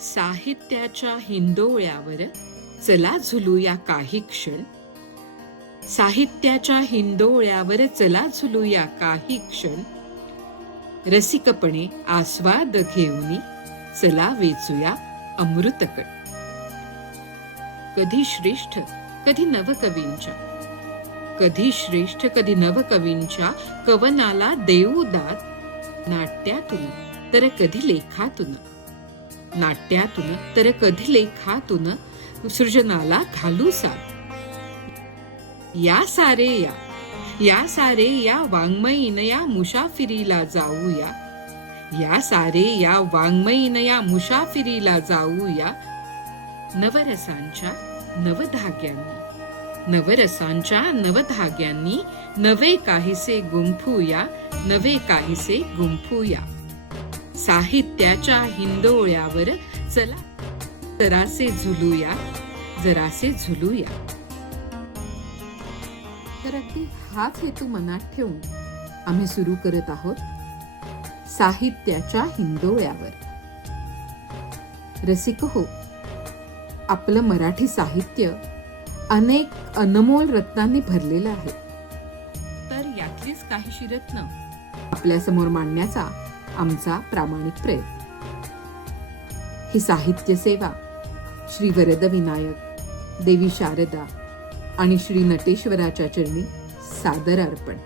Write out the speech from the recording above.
साहित्याच्या हिंदोळ्यावर चला झुलूया काही क्षण. साहित्याच्या हिंदोळ्यावर चला झुलूया काही क्षण. रसिकपणे आस्वाद घेऊन चला वेचूया अमृतकट कधी श्रेष्ठ कधी नवकवींच्या. कधी श्रेष्ठ कधी नवकवींच्या कवनाला देऊ दात. नाट्यातून तर कधी लेखातून. नाट्यातून तर कधी लेखातून सृजनाला घालू साथ या सारे या या सारे या वाङ्मयीन या मुसाफिरीला जाऊया या. सारे या वाङ्मयीन या मुसाफिरीला जाऊया नवरसांच्या नवधाग्यांनी नवरसांच्या नवधाग्यांनी नवे काहीसे गुंफूया नवे काहीसे गुंफूया साहित्याच्या हिंदोळ्यावर चला जरासे झुलूया जरासे झुलूया. तर अगदी हाच हेतू मनात ठेवून आम्ही सुरू करत आहोत साहित्याच्या हिंदोळ्यावर. रसिक हो आपलं मराठी साहित्य अनेक अनमोल रत्नांनी भरलेलं आहे. तर यातलीच काहीशी रत्न आपल्यासमोर मांडण्याचा आमचा प्रामाणिक प्रयत्न ही साहित्य सेवा श्री वरद विनायक देवी शारदा आणि श्री नटेश्वराच्या चरणी सादर अर्पण.